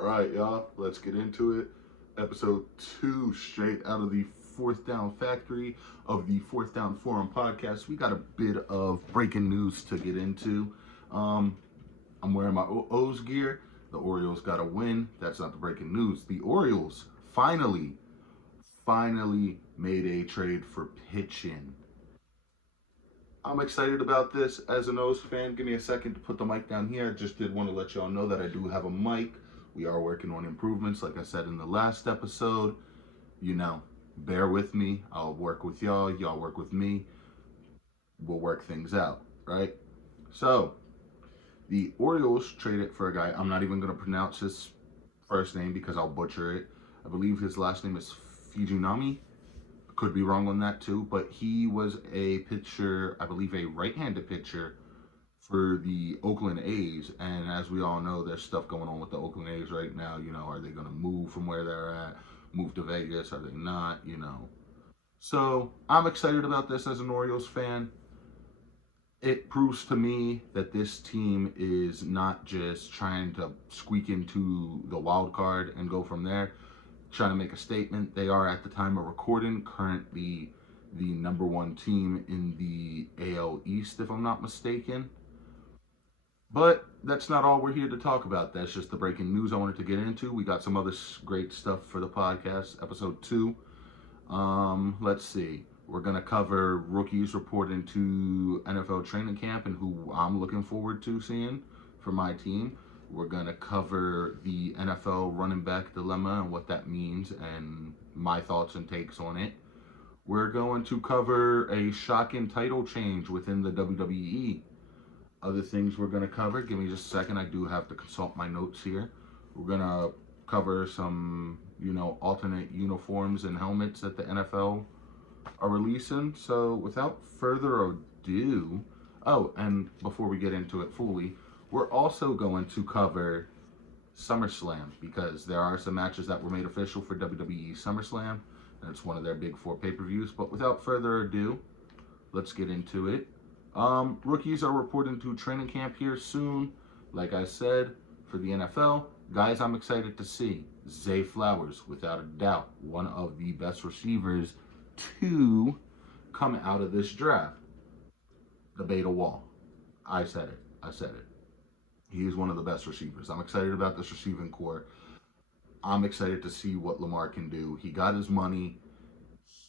All right, y'all, let's get into it. Episode 2, straight out of the Fourth Down Factory of the Fourth Down Forum podcast. We got a bit of breaking news to get into. I'm wearing my O's gear. The Orioles got a win. That's not the breaking news. The Orioles finally made a trade for pitching. I'm excited about this as an O's fan. Give me a second to put the mic down here. I just did want to let y'all know that I do have a mic. We are working on improvements, like I said in the last episode. Bear with me. I'll work with y'all. Y'all work with me. We'll work things out, right? So, the Orioles traded for a guy. I'm not even going to pronounce his first name because I'll butcher it. I believe his last name is Fujinami. Could be wrong on that too, but he was a pitcher, I believe a right-handed pitcher for the Oakland A's. And as we all know, there's stuff going on with the Oakland A's right now. Are they going to move from where they're at, move to Vegas? Are they not? So I'm excited about this as an Orioles fan. It proves to me that this team is not just trying to squeak into the wild card and go from there, trying to make a statement. They are, at the time of recording, currently the number one team in the AL East, if I'm not mistaken. But that's not all we're here to talk about. That's just the breaking news I wanted to get into. We got some other great stuff for the podcast, episode 2. Let's see. We're going to cover rookies reporting to NFL training camp and who I'm looking forward to seeing for my team. We're going to cover the NFL running back dilemma and what that means and my thoughts and takes on it. We're going to cover a shocking title change within the WWE. Other things we're going to cover, give me just a second, I do have to consult my notes here. We're going to cover some, alternate uniforms and helmets that the NFL are releasing. So without further ado, and before we get into it fully, we're also going to cover SummerSlam because there are some matches that were made official for WWE SummerSlam, and it's one of their big 4 pay-per-views. But without further ado, let's get into it. Rookies are reporting to training camp here soon. Like I said, for the NFL, guys I'm excited to see. Zay Flowers, without a doubt, one of the best receivers to come out of this draft. The Beta Wall. I said it. He is one of the best receivers. I'm excited about this receiving core. I'm excited to see what Lamar can do. He got his money.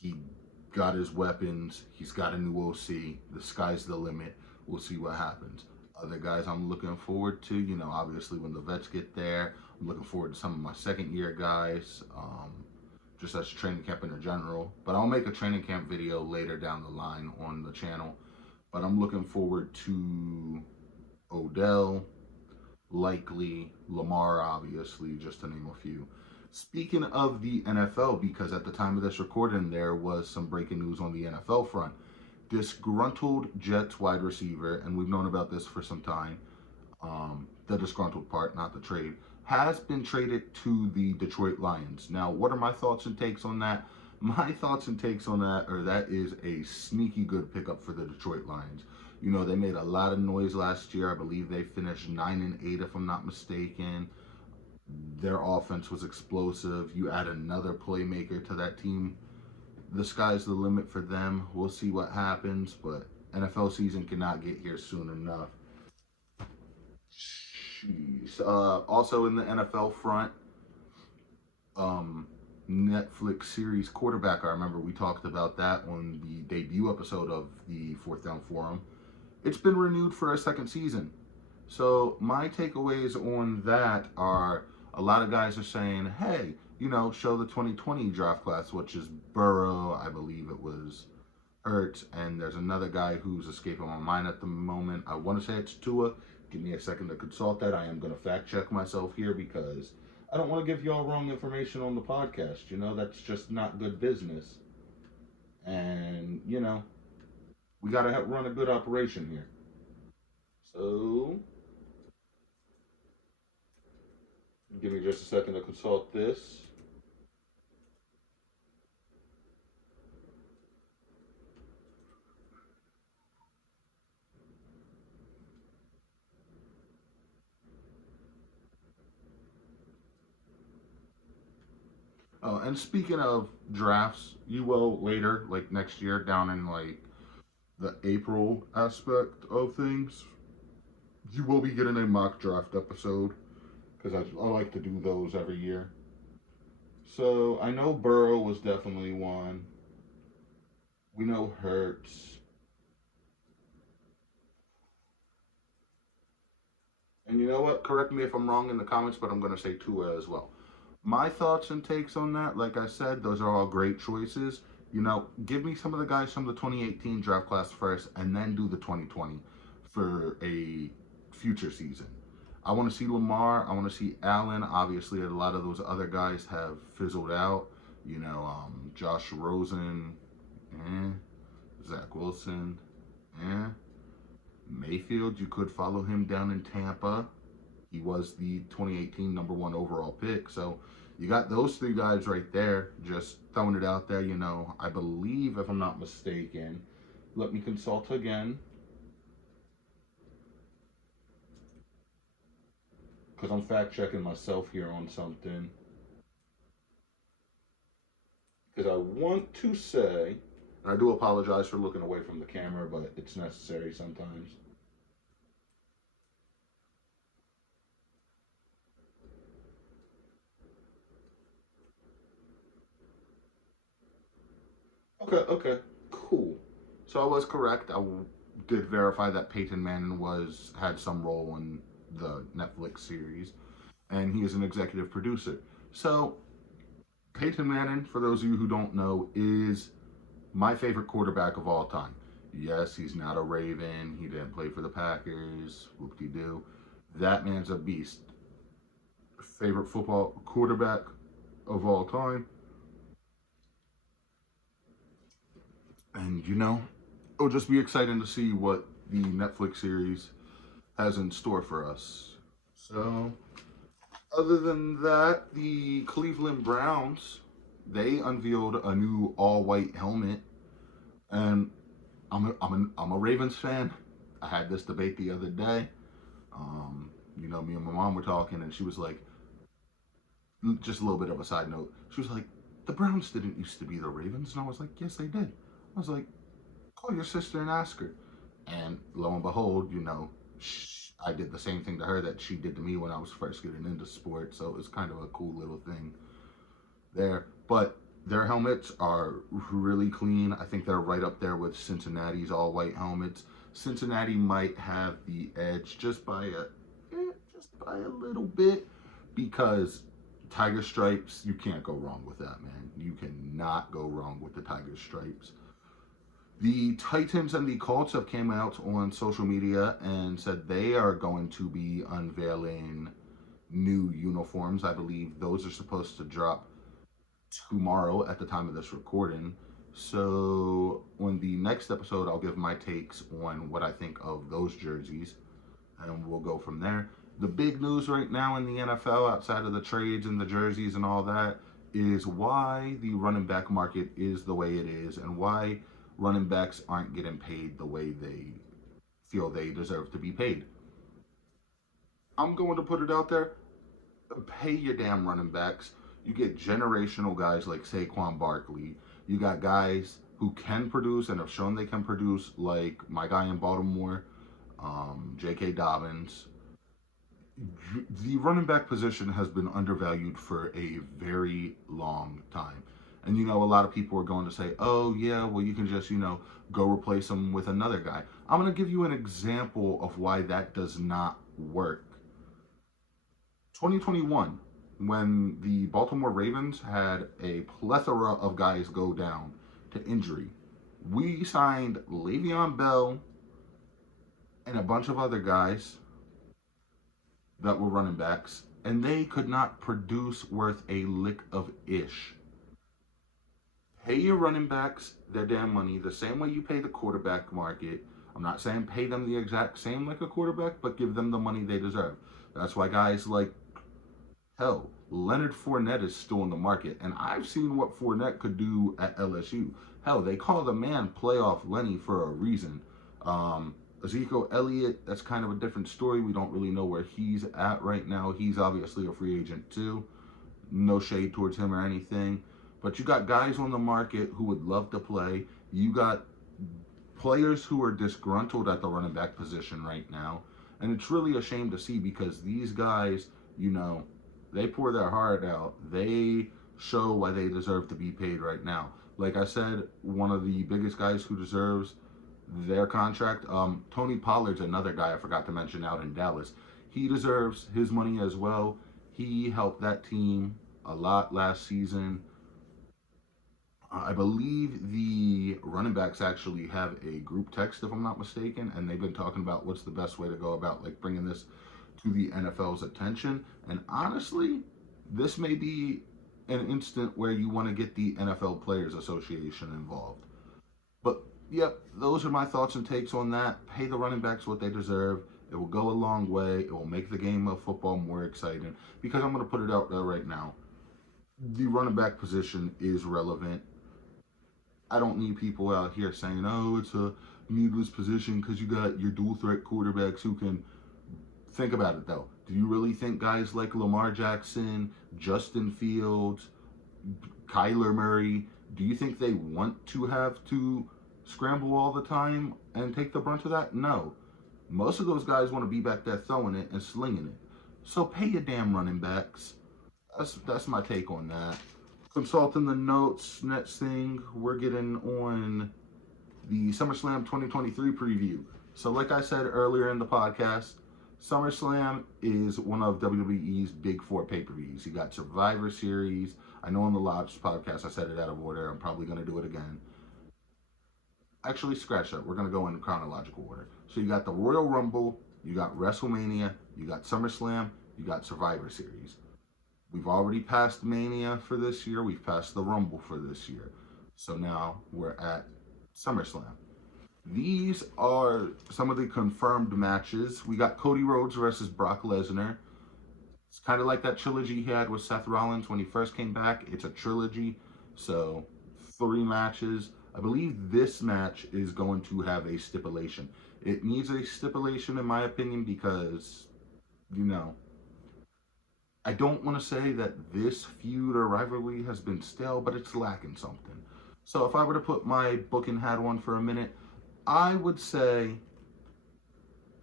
He got his weapons. He's got a new OC. The sky's the limit. We'll see what happens. Other guys I'm looking forward to, obviously when the vets get there. I'm looking forward to some of my second-year guys, just as training camp in general. But I'll make a training camp video later down the line on the channel. But I'm looking forward to Odell, likely Lamar, obviously, just to name a few. Speaking of the NFL, because at the time of this recording, there was some breaking news on the NFL front. Disgruntled Jets wide receiver, and we've known about this for some time, the disgruntled part, not the trade, has been traded to the Detroit Lions. Now, what are my thoughts and takes on that? My thoughts and takes on that are that is a sneaky good pickup for the Detroit Lions. They made a lot of noise last year. I believe they finished 9-8, if I'm not mistaken. Their offense was explosive. You add another playmaker to that team, the sky's the limit for them. We'll see what happens, but NFL season cannot get here soon enough. Jeez. Also in the NFL front, Netflix series Quarterback. I remember we talked about that on the debut episode of the Fourth Down Forum. It's been renewed for a second season. So my takeaways on that are a lot of guys are saying, hey, show the 2020 draft class, which is Burrow, I believe it was Hurts, and there's another guy who's escaping my mind at the moment. I want to say it's Tua. Give me a second to consult that. I am going to fact check myself here because I don't want to give y'all wrong information on the podcast. That's just not good business. And, we got to run a good operation here. So, give me just a second to consult this. And speaking of drafts, you will later, like next year, down in like the April aspect of things, you will be getting a mock draft episode because I like to do those every year. So I know Burrow was definitely one. We know Hurts. And you know what? Correct me if I'm wrong in the comments, but I'm going to say Tua as well. My thoughts and takes on that, like I said, those are all great choices. You know, give me some of the guys from the 2018 draft class first and then do the 2020 for a future season. I want to see Lamar. I want to see Allen. Obviously, a lot of those other guys have fizzled out. You know, Josh Rosen, eh. Zach Wilson, eh. Mayfield, you could follow him down in Tampa. He was the 2018 number one overall pick. So you got those three guys right there. Just throwing it out there, you know. I believe, if I'm not mistaken, let me consult again, because I'm fact checking myself here on something. Because I want to say, and I do apologize for looking away from the camera, but it's necessary sometimes. Okay, cool. So I was correct. Did verify that Peyton Manning had some role in the Netflix series, and he is an executive producer. So Peyton Manning, for those of you who don't know, is my favorite quarterback of all time. Yes, he's not a Raven. He didn't play for the Packers. Whoop-de-doo. That man's a beast. Favorite football quarterback of all time. And you know, it'll just be exciting to see what the Netflix series has in store for us. So, other than that, the Cleveland Browns, they unveiled a new all-white helmet, and I'm a Ravens fan. I had this debate the other day. You know, me and my mom were talking, and she was like, just a little bit of a side note. She was like, the Browns didn't used to be the Ravens, and I was like, yes, they did. I was like, call your sister and ask her. And lo and behold, you know, I did the same thing to her that she did to me when I was first getting into sports. So it was kind of a cool little thing there. But their helmets are really clean. I think they're right up there with Cincinnati's all white helmets. Cincinnati might have the edge just by a little bit, because tiger stripes, you can't go wrong with that, man. You cannot go wrong with the tiger stripes. The Titans and the Colts have came out on social media and said they are going to be unveiling new uniforms. I believe those are supposed to drop tomorrow at the time of this recording. So on the next episode, I'll give my takes on what I think of those jerseys, and we'll go from there. The big news right now in the NFL, outside of the trades and the jerseys and all that, is why the running back market is the way it is, and why running backs aren't getting paid the way they feel they deserve to be paid. I'm going to put it out there. Pay your damn running backs. You get generational guys like Saquon Barkley. You got guys who can produce and have shown they can produce, like my guy in Baltimore, J.K. Dobbins. The running back position has been undervalued for a very long time. And you know, a lot of people are going to say, oh, yeah, well, you can just, you know, go replace them with another guy. I'm going to give you an example of why that does not work. 2021, when the Baltimore Ravens had a plethora of guys go down to injury, we signed Le'Veon Bell and a bunch of other guys that were running backs, and they could not produce worth a lick of ish. Pay your running backs their damn money the same way you pay the quarterback market. I'm not saying pay them the exact same like a quarterback, but give them the money they deserve. That's why guys like, hell, Leonard Fournette is still in the market, and I've seen what Fournette could do at LSU. Hell, they call the man Playoff Lenny for a reason. Ezekiel Elliott, that's kind of a different story. We don't really know where he's at right now. He's obviously a free agent too. No shade towards him or anything. But you got guys on the market who would love to play. You got players who are disgruntled at the running back position right now. And it's really a shame to see because these guys, they pour their heart out. They show why they deserve to be paid right now. Like I said, one of the biggest guys who deserves their contract, Tony Pollard's another guy I forgot to mention out in Dallas. He deserves his money as well. He helped that team a lot last season. I believe the running backs actually have a group text, if I'm not mistaken, and they've been talking about what's the best way to go about like bringing this to the NFL's attention. And honestly, this may be an instant where you want to get the NFL Players Association involved. But yep, those are my thoughts and takes on that. Pay the running backs what they deserve. It will go a long way. It will make the game of football more exciting. Because I'm going to put it out there right now. The running back position is relevant. I don't need people out here saying, oh, it's a needless position because you got your dual threat quarterbacks who can. Think about it though. Do you really think guys like Lamar Jackson, Justin Fields, Kyler Murray, do you think they want to have to scramble all the time and take the brunt of that? No. Most of those guys want to be back there throwing it and slinging it. So pay your damn running backs. That's my take on that. Consulting the notes. Next thing, we're getting on the SummerSlam 2023 preview. So like I said earlier in the podcast, SummerSlam is one of WWE's big four pay-per-views. You got Survivor Series. I know on the last podcast I said it out of order. I'm probably going to do it again. Actually, scratch that. We're going to go in chronological order. So you got the Royal Rumble, you got WrestleMania, you got SummerSlam, you got Survivor Series. We've already passed Mania for this year. We've passed the Rumble for this year. So now we're at SummerSlam. These are some of the confirmed matches. We got Cody Rhodes versus Brock Lesnar. It's kind of like that trilogy he had with Seth Rollins when he first came back. It's a trilogy, so 3 matches. I believe this match is going to have a stipulation. It needs a stipulation in my opinion because, I don't want to say that this feud or rivalry has been stale, but it's lacking something. So if I were to put my booking hat on for a minute, I would say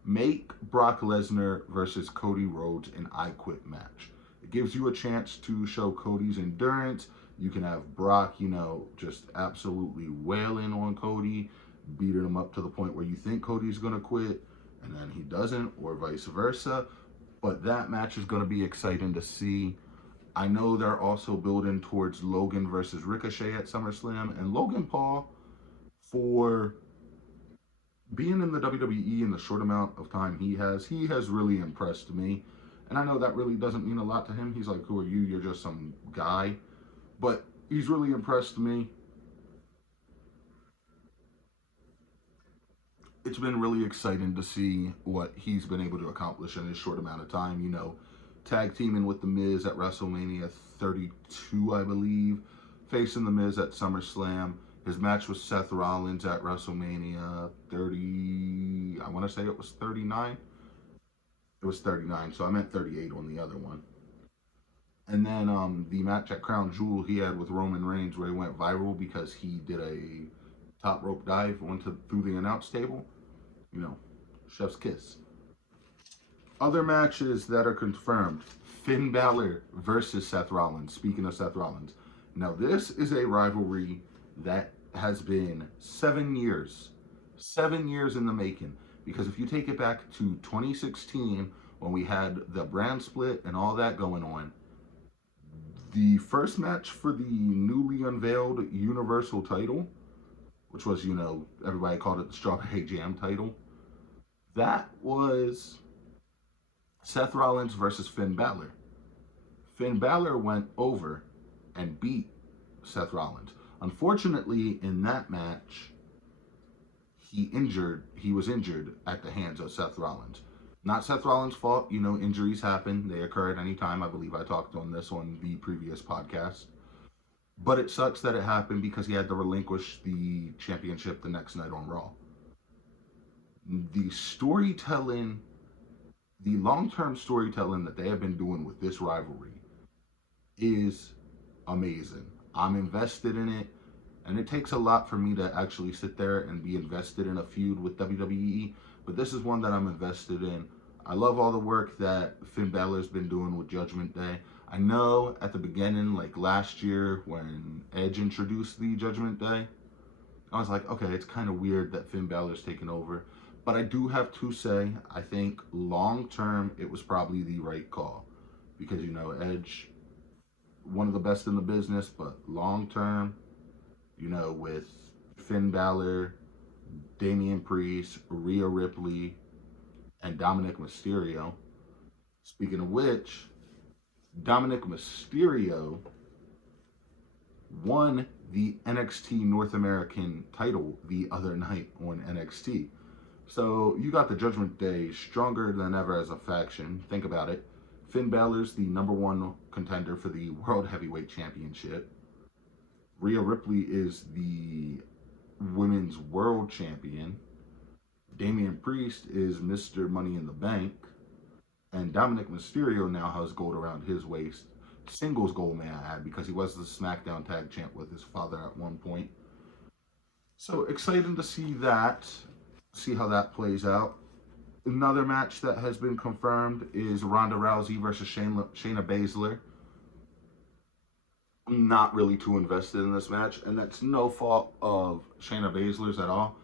make Brock Lesnar versus Cody Rhodes an I Quit match. It gives you a chance to show Cody's endurance. You can have Brock, just absolutely wailing on Cody, beating him up to the point where you think Cody's going to quit, and then he doesn't, or vice versa. But that match is going to be exciting to see. I know they're also building towards Logan versus Ricochet at SummerSlam. And Logan Paul, for being in the WWE in the short amount of time he has really impressed me. And I know that really doesn't mean a lot to him. He's like, who are you? You're just some guy. But he's really impressed me. It's been really exciting to see what he's been able to accomplish in his short amount of time. Tag teaming with The Miz at WrestleMania 32, I believe. Facing The Miz at SummerSlam. His match with Seth Rollins at WrestleMania 30, I want to say it was 39. It was 39, so I meant 38 on the other one. And then the match at Crown Jewel he had with Roman Reigns where he went viral because he did a top rope dive through the announce table. Chef's kiss. Other matches that are confirmed. Finn Balor versus Seth Rollins. Speaking of Seth Rollins. Now this is a rivalry that has been 7 years. 7 years in the making. Because if you take it back to 2016 when we had the brand split and all that going on, the first match for the newly unveiled Universal title, which was, everybody called it the Strawberry Jam title, that was Seth Rollins versus Finn Balor. Finn Balor went over and beat Seth Rollins. Unfortunately, in that match, he was injured at the hands of Seth Rollins. Not Seth Rollins' fault. Injuries happen. They occur at any time. I believe I talked on this on the previous podcast. But it sucks that it happened because he had to relinquish the championship the next night on Raw. The storytelling, the long-term storytelling that they have been doing with this rivalry is amazing. I'm invested in it, and it takes a lot for me to actually sit there and be invested in a feud with WWE, but this is one that I'm invested in. I love all the work that Finn Balor's been doing with Judgment Day. I know at the beginning, like last year when Edge introduced the Judgment Day, I was like, okay, it's kind of weird that Finn Balor's taken over. But I do have to say, I think long term, it was probably the right call. Because, you know, Edge, one of the best in the business, but long term, you know, with Finn Balor, Damian Priest, Rhea Ripley, and Dominic Mysterio. Speaking of which, Dominic Mysterio won the NXT North American title the other night on NXT. So you got the Judgment Day stronger than ever as a faction. Think about it. Finn Balor's the #1 contender for the World Heavyweight Championship. Rhea Ripley is the Women's World Champion. Damian Priest is Mr. Money in the Bank. And Dominic Mysterio now has gold around his waist. Singles gold, may I add, because he was the SmackDown Tag Champ with his father at one point. So exciting to see that, see how that plays out. Another match that has been confirmed is Ronda Rousey versus Shayna Baszler. I'm not really too invested in this match, and that's no fault of Shayna Baszler's at all.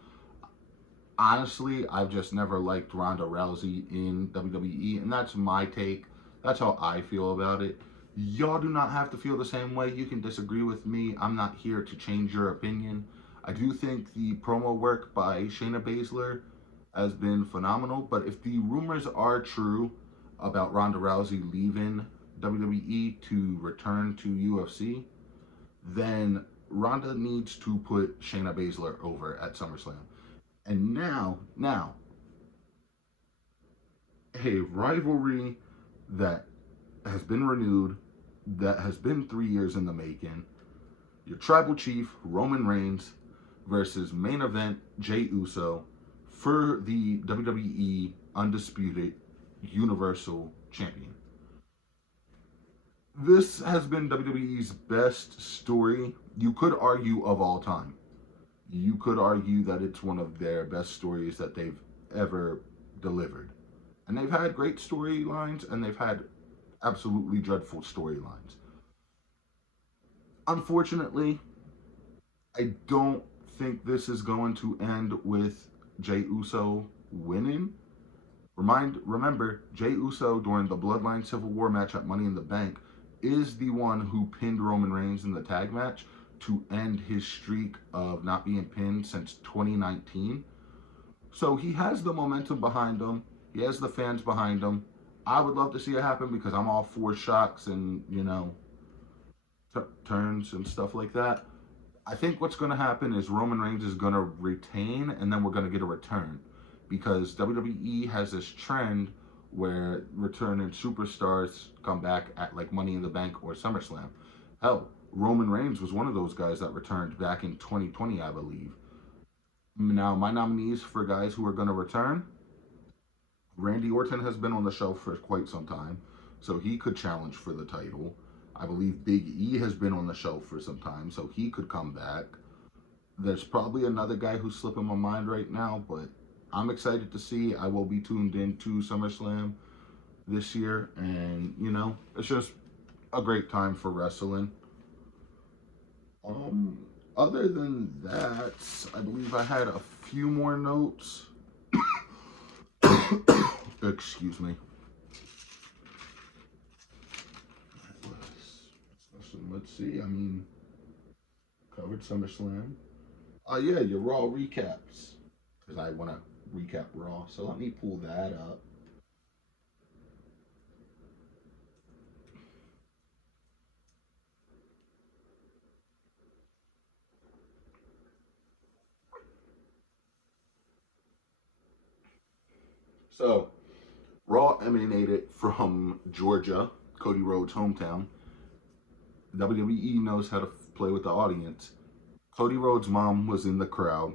Honestly, I've just never liked Ronda Rousey in WWE, and that's my take. That's how I feel about it. Y'all do not have to feel the same way. You can disagree with me. I'm not here to change your opinion. I do think the promo work by Shayna Baszler has been phenomenal, but if the rumors are true about Ronda Rousey leaving WWE to return to UFC, then Ronda needs to put Shayna Baszler over at SummerSlam. And now, a rivalry that has been renewed, that has been 3 years in the making. Your tribal chief, Roman Reigns, versus main event, Jey Uso, for the WWE Undisputed Universal Champion. This has been WWE's best story, you could argue, of all time. You could argue that it's one of their best stories that they've ever delivered. And they've had great storylines, and they've had absolutely dreadful storylines. Unfortunately, I don't think this is going to end with Jey Uso winning. Remember, Jey Uso, during the Bloodline Civil War match at Money in the Bank, is the one who pinned Roman Reigns in the tag match to end his streak of not being pinned since 2019. So he has the momentum behind him. He has the fans behind him. I would love to see it happen because I'm all for shocks and, you know, turns and stuff like that. I think what's going to happen is Roman Reigns is going to retain, and then we're going to get a return. Because WWE has this trend where returning superstars come back at like Money in the Bank or SummerSlam. Hell, Roman Reigns was one of those guys that returned back in 2020, I believe. Now, my nominees for guys who are going to return, Randy Orton has been on the show for quite some time, so he could challenge for the title. I believe Big E has been on the show for some time, so he could come back. There's probably another guy who's slipping my mind right now, but I'm excited to see. I will be tuned in to SummerSlam this year, and, you know, it's just a great time for wrestling. Other than that, I believe I had a few more notes. Excuse me. Let's see. I mean, covered SummerSlam. Oh yeah, your Raw recaps. Because I want to recap Raw. So let me pull that up. So, Raw emanated from Georgia, Cody Rhodes' hometown. WWE knows how to play with the audience. Cody Rhodes' mom was in the crowd.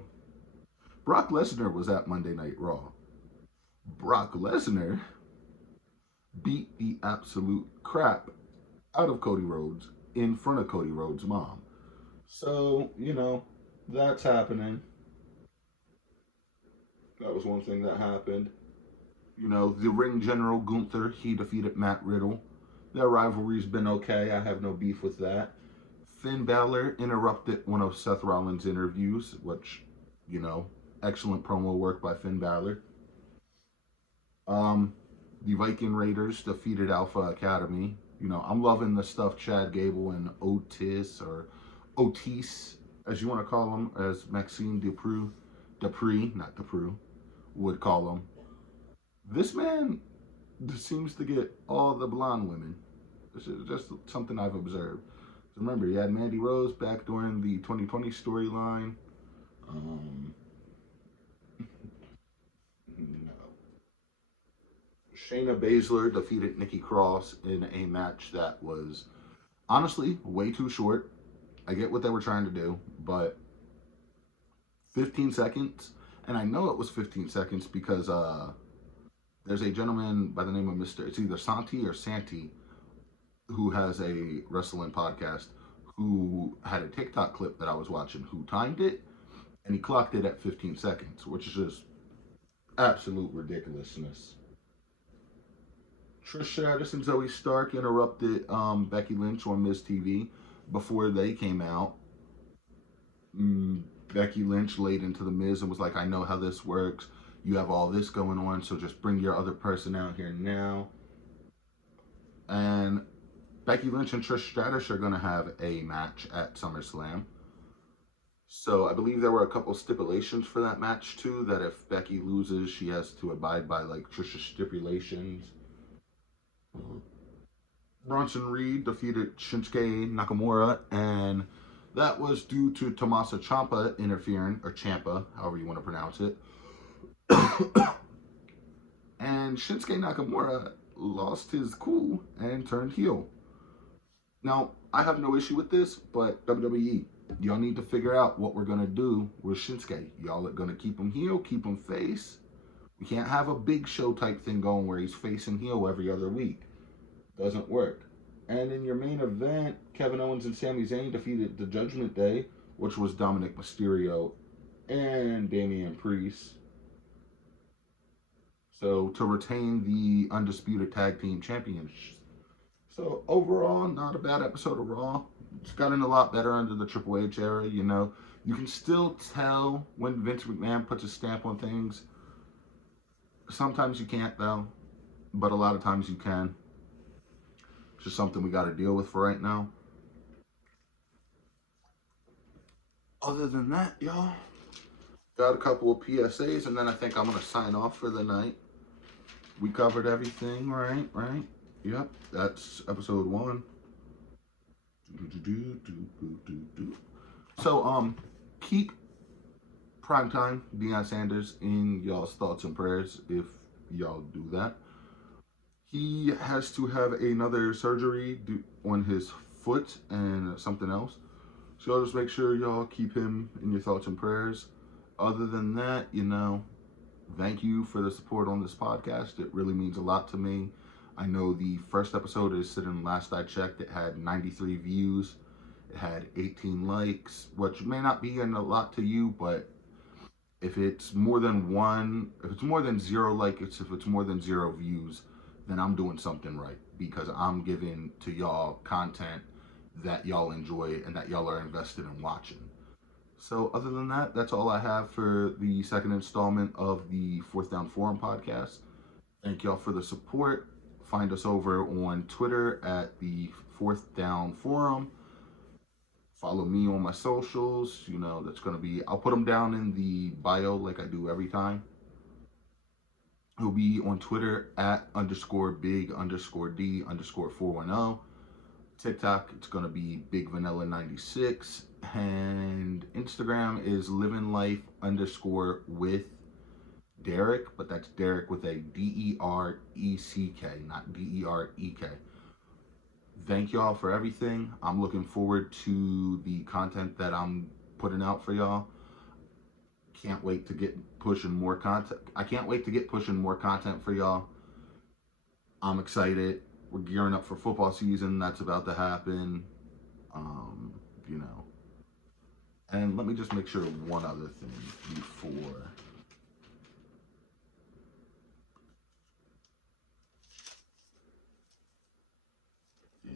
Brock Lesnar was at Monday Night Raw. Brock Lesnar beat the absolute crap out of Cody Rhodes in front of Cody Rhodes' mom. So, that's happening. That was one thing that happened. The ring general Gunther, he defeated Matt Riddle. Their rivalry's been okay. I have no beef with that. Finn Balor interrupted one of Seth Rollins' interviews, which, excellent promo work by Finn Balor. The Viking Raiders defeated Alpha Academy. I'm loving the stuff Chad Gable and Otis, as you want to call him, as Maxime Dupree, would call him. This man seems to get all the blonde women. This is just something I've observed. So remember, you had Mandy Rose back during the 2020 storyline. No. Shayna Baszler defeated Nikki Cross in a match that was honestly way too short. I get what they were trying to do, but 15 seconds, and I know it was 15 seconds because there's a gentleman by the name of it's either Santi or Santi, who has a wrestling podcast, who had a TikTok clip that I was watching, who timed it, and he clocked it at 15 seconds, which is just absolute ridiculousness. Trish Stratus and Zoe Stark interrupted Becky Lynch on Miz TV before they came out. Becky Lynch laid into the Miz and was like, I know how this works. You have all this going on, so just bring your other person out here now. And Becky Lynch and Trish Stratus are going to have a match at SummerSlam. So I believe there were a couple stipulations for that match too, that if Becky loses, she has to abide by like Trish's stipulations. Bronson Reed defeated Shinsuke Nakamura, and that was due to Tommaso Ciampa interfering, or Ciampa, however you want to pronounce it. And Shinsuke Nakamura lost his cool and turned heel. Now, I have no issue with this, but WWE, y'all need to figure out what we're going to do with Shinsuke. Y'all are going to keep him heel, keep him face. We can't have a big show type thing going where he's face and heel every other week. Doesn't work. And in your main event, Kevin Owens and Sami Zayn defeated the Judgment Day, which was Dominic Mysterio and Damian Priest. So to retain the Undisputed Tag Team Champions. So overall, not a bad episode of Raw. It's gotten a lot better under the Triple H era, You can still tell when Vince McMahon puts a stamp on things. Sometimes you can't, though. But a lot of times you can. It's just something we got to deal with for right now. Other than that, y'all, got a couple of PSAs, and then I think I'm going to sign off for the night. We covered everything, right? Yep, that's episode 1. So, keep Primetime Deion Sanders in y'all's thoughts and prayers if y'all do that. He has to have another surgery on his foot and something else. So y'all just make sure y'all keep him in your thoughts and prayers. Other than that, thank you for the support on this podcast. It really means a lot to me. I know the first episode is sitting, last I checked, it had 93 views. It had 18 likes, which may not be a lot to you, but if it's more than 0 likes, if it's more than 0 views, then I'm doing something right, because I'm giving to y'all content that y'all enjoy and that y'all are invested in watching. So other than that, that's all I have for the second installment of the Down Forum podcast. Thank y'all for the support. Find us over on Twitter at the Down Forum. Follow me on my socials. That's going to be, I'll put them down in the bio like I do every time. He'll be on Twitter at _big_D_410. TikTok, it's going to be Big Vanilla 96. And Instagram is livinglife_with Dereck, but that's Dereck with a DERECK, not DEREK. Thank y'all for everything. I'm looking forward to the content that I'm putting out for y'all. Can't wait to get pushing more content. I can't wait to get pushing more content for y'all. I'm excited. we're gearing up for football season. That's about to happen. You know. And let me just make sure one other thing before.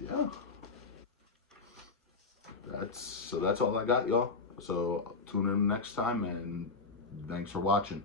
Yeah. That's all I got, y'all. So tune in next time, and thanks for watching.